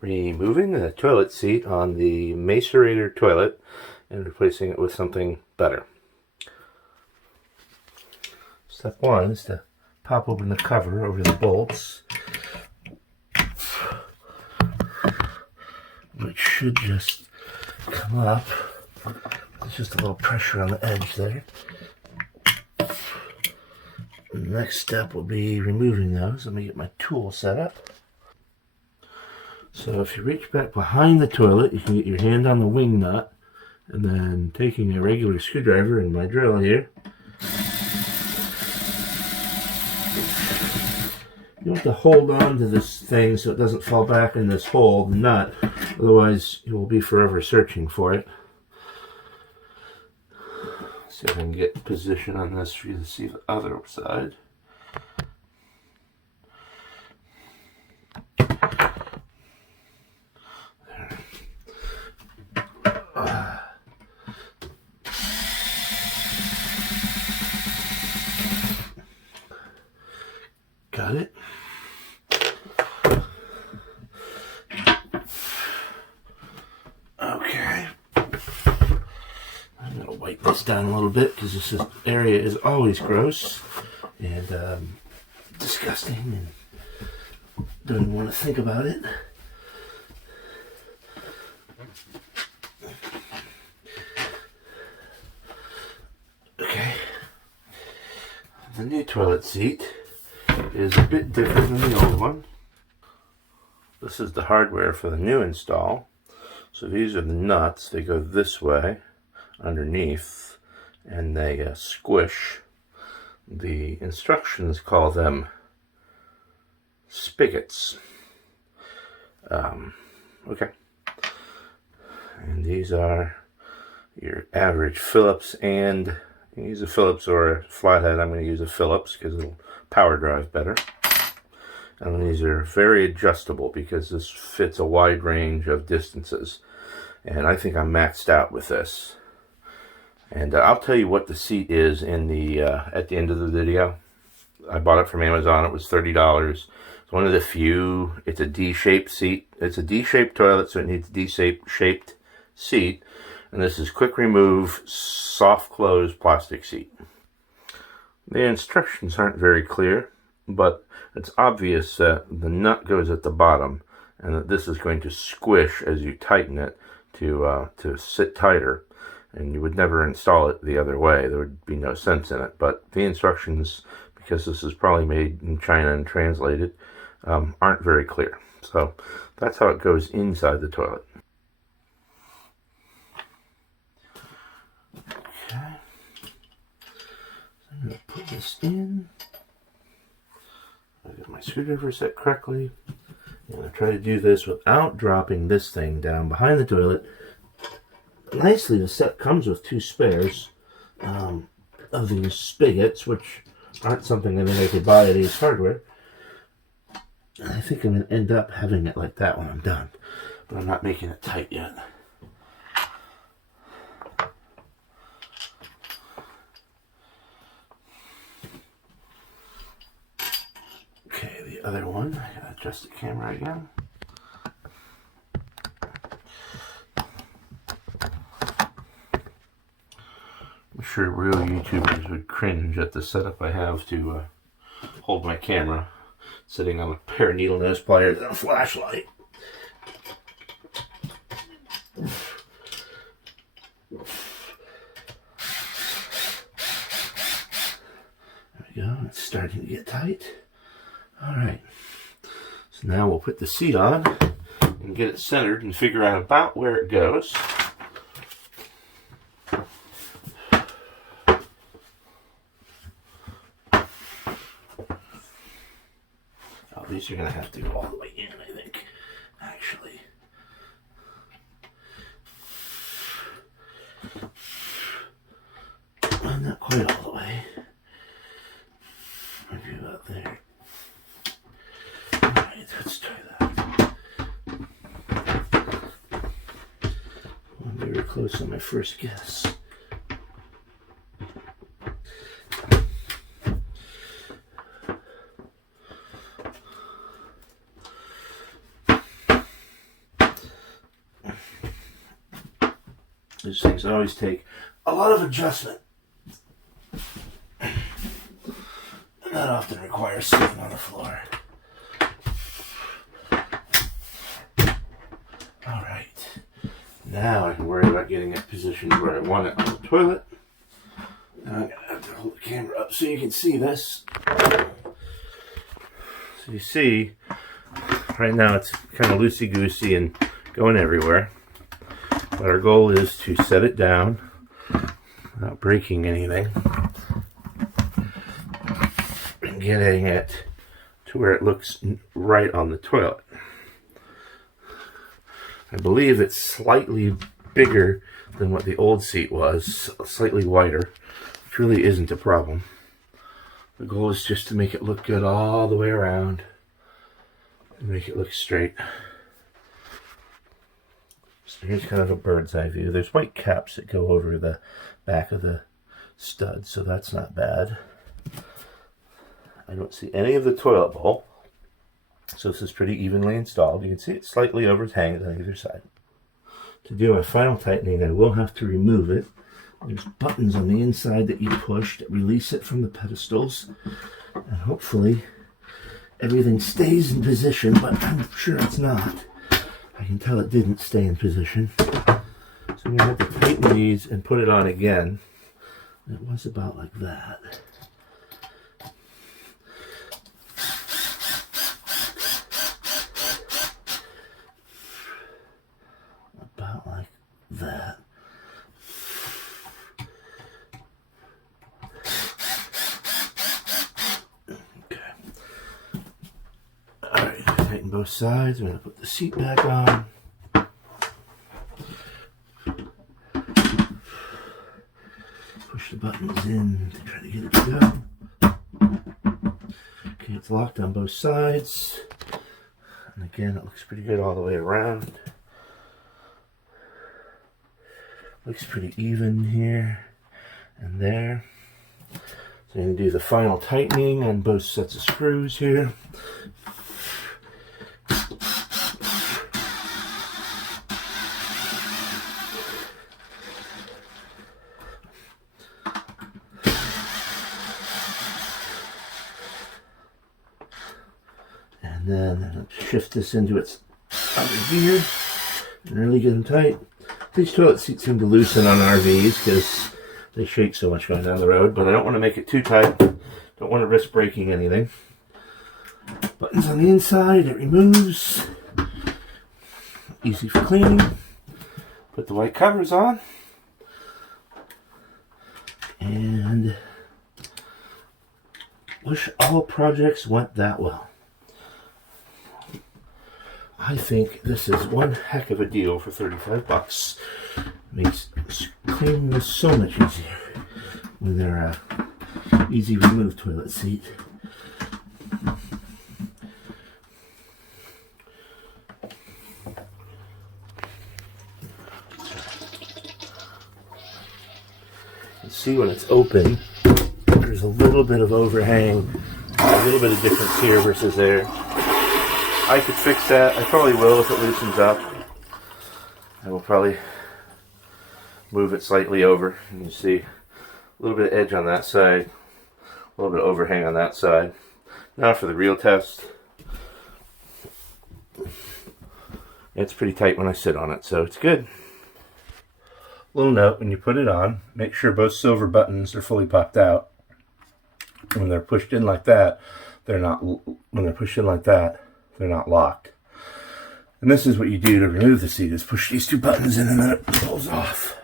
Removing the toilet seat on the macerator toilet and replacing it with something better. Step one is to pop open the cover over the bolts, which should just come up. There's just a little pressure on the edge there. And the next step will be removing those. Let me get my tool set up. So if you reach back behind the toilet, you can get your hand on the wing nut, and then taking a regular screwdriver and my drill here, you have to hold on to this thing so it doesn't fall back in this hole, the nut, otherwise you will be forever searching for it. See if I can get position on this for you to see the other side. Got it? Okay. I'm going to wipe this down a little bit because this area is always gross and disgusting and don't even want to think about it. Okay. The new toilet seat is a bit different than the old one. This is the hardware for the new install. So these are the nuts. They go this way underneath and they squish. The instructions call them spigots. Okay. And these are your average Phillips, and you can use a Phillips or a flathead. I'm going to use a Phillips because it'll power drive better. And these are very adjustable because this fits a wide range of distances. And I think I'm maxed out with this. And I'll tell you what the seat is in the at the end of the video. I bought it from Amazon. It was $30. It's one of the few. It's a D-shaped seat. It's a D-shaped toilet, so it needs a D-shaped seat. And this is quick remove, soft close plastic seat. The instructions aren't very clear, but it's obvious that the nut goes at the bottom and that this is going to squish as you tighten it to sit tighter. And you would never install it the other way. There would be no sense in it. But the instructions, because this is probably made in China and translated, aren't very clear. So that's how it goes inside the toilet. Okay. I'm going to put this in. I got my screwdriver set correctly. I'm going to try to do this without dropping this thing down behind the toilet. Nicely, the set comes with two spares of these spigots, which aren't something that I could buy at Ace Hardware. And I think I'm going to end up having it like that when I'm done. But I'm not making it tight yet. Okay, the other one, I gotta adjust the camera again. I'm sure real YouTubers would cringe at the setup I have to hold my camera, sitting on a pair of needle nose pliers and a flashlight. There we go, it's starting to get tight. Alright, so now we'll put the seat on and get it centered and figure out about where it goes. Oh, these are going to have to go all the way in, I think, actually. Not quite all the way. Maybe about there. Alright, let's try that. I'm very close on my first guess. These things always take a lot of adjustment. And that often requires sitting on the floor. Alright. Now I can worry about getting it positioned where I want it on the toilet. Now I'm going to have to hold the camera up so you can see this. So you see, right now it's kind of loosey-goosey and going everywhere. But our goal is to set it down without breaking anything. And getting it to where it looks right on the toilet. I believe it's slightly bigger than what the old seat was, slightly wider, which really isn't a problem. The goal is just to make it look good all the way around and make it look straight. So here's kind of a bird's eye view. There's white caps that go over the back of the stud, so that's not bad. I don't see any of the toilet bowl. So this is pretty evenly installed. You can see it slightly overhangs on either side. To do my final tightening, I will have to remove it. There's buttons on the inside that you push that release it from the pedestals. And hopefully everything stays in position, but I'm sure it's not. I can tell it didn't stay in position. So I'm going to have to tighten these and put it on again. It was about like that. About like that. Okay. Alright, tighten both sides. I'm going to put the seat back on. Push the buttons in to try to get it to go. Okay, it's locked on both sides. And again, it looks pretty good all the way around. Looks pretty even here and there. So I'm going to do the final tightening on both sets of screws here. And then I'll shift this into its other gear and really get them tight. These toilet seats seem to loosen on RVs because they shake so much going down the road, but I don't want to make it too tight. Don't want to risk breaking anything. Buttons on the inside, it removes. Easy for cleaning. Put the white covers on. And wish all projects went that well. I think this is one heck of a deal for 35 bucks. Makes cleaning this so much easier when they're a easy remove toilet seat. You see when it's open, there's a little bit of overhang, a little bit of difference here versus there. I could fix that. I probably will if it loosens up. I will probably move it slightly over. And you see a little bit of edge on that side, a little bit of overhang on that side. Now for the real test. It's pretty tight when I sit on it, so it's good. Little note, when you put it on, make sure both silver buttons are fully popped out. When they're pushed in like that, they're not locked. And this is what you do to remove the seat, is push these two buttons in and then it pulls off.